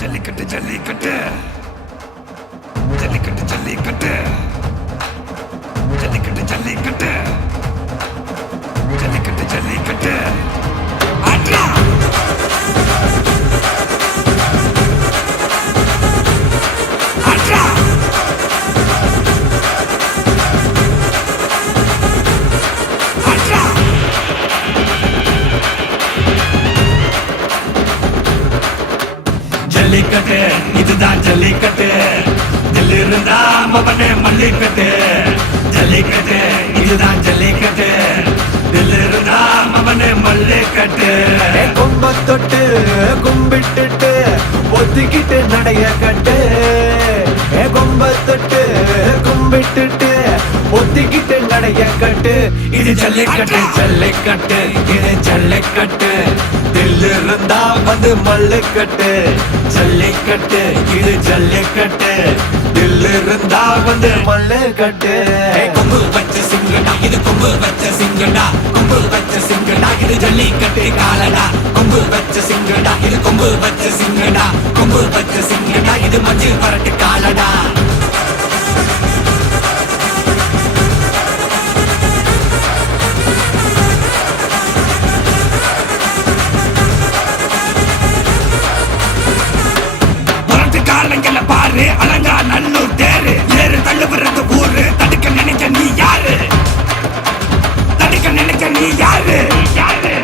ஜல்லிக்கட்டு ஜல்லிக்கட்டு ஜல்லிக்கட்டு ஜல்லிக்கட்டு ஜல்லிக்கட்டு ஜல்லிக்கட்டு ஜல்லிக்கட்டு ஜல்லிக்கட்டு ஆட்ரா ஆட்ரா ஆட்ரா ஜல்லிக்கட்டு இதுதான் ஜல்லிக்கட்டு தில் இருந்தா மவனே மல்லிக்கட்டு ஜல்லிக்கட்டு இதுதான் ஜல்லிக்கட்டு தில் இருந்தா மவனே மல்லிக்கட்டு கொம்ப தொட்டு கும்பிட்டுட்டு ஒத்திக்கிட்டு நடைய கட்டு கொம்ப தொட்டு கும்பிட்டுட்டு ஒத்திக்கிட்டு நடைய கட்டு இது ஜல்லிக்கட்டு ஜல்லிக்கட்டு இது ஜல்லிக்கட்டு தில் இருந்தா வந்து மல்லுக்கட்டு ஜல்லிக்கட்டு இது ஜல்லிக்கட்டு தில் இருந்தா வந்து மல்லுக்கட்டு கொம்பு வச்ச சிங்கடா இது கொம்பு வச்ச சிங்கடா கொம்பு வச்ச சிங்கடா இது ஜல்லிக்கட்டு காலடா கொம்பு வச்ச சிங்கடா இது கொம்பு வச்ச சிங்கடா கொம்பு வச்ச சிங்கடா இது மஞ்சள் வரட்டு காலடா காரணங்கள பாரு அலங்கா நல்லூர் தேரு ஏறு தள்ளுபுறது ஊரு தடுக்க நினைக்க நீ யாரு தடுக்க நினைக்க நீ யாரு யாரு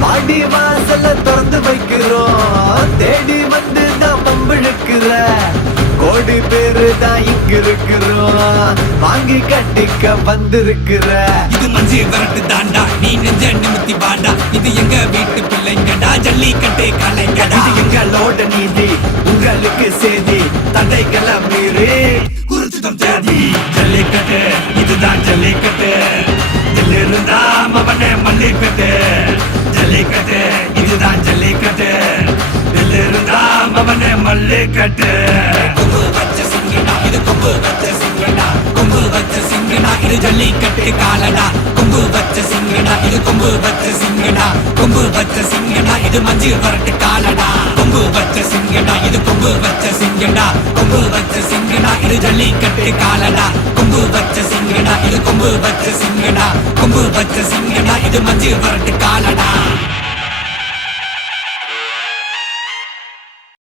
மாடி வாசல திறந்து வைக்கிறோம் தேடி வந்து தான் பம்பிழுக்கிற கோடி பேரு தான் இங்க இருக்கிறோம் வாங்கி கட்டிக்க வந்திருக்கிற இது மஞ்சு வரட்டு தாண்டா நீ நெஞ்ச நிமித்தி வாடா இது எங்க வீட்டு பிள்ளைங்கடா ஜல்லிக்கட்டு கலைங்கடா இது எங்களோட நீதி உங்களுக்கு செய்தி தடைகளை மீறி குறிச்சுதம் தேதி ஜல்லிக்கட்டு இதுதான் ஜல்லிக்கட்டு தில் இருந்தா மவனே மல்லிக்கட்டு ஜல்லிக்கட்டு இதுதான் ஜல்லிக்கட்டு தில் இருந்தா மவனே மல்லிக்கட்டு கொம்பு வச்ச சிங்கடா இது கொம்பு வச்ச சிங்கடா கொம்பு வச்ச சிங்கடா இது ஜல்லிக்கட்டு காலடா கொம்பு வச்ச சிங்கடா இது கொம்பு வச்ச சிங்கடா கொம்பு வச்ச சிங்கடா இது மஞ்சு வரட்டு காலடா கொம்பு வச்ச சிங்கடா இது கொம்பு வச்ச சிங்கடா கொம்பு வச்ச சிங்கடா இது ஜல்லிக்கட்டு காலடா கொம்பு வச்ச சிங்கடா இது கொம்பு வச்ச சிங்கடா கொம்பு வச்ச சிங்கடா இது மஞ்சு வரட்டு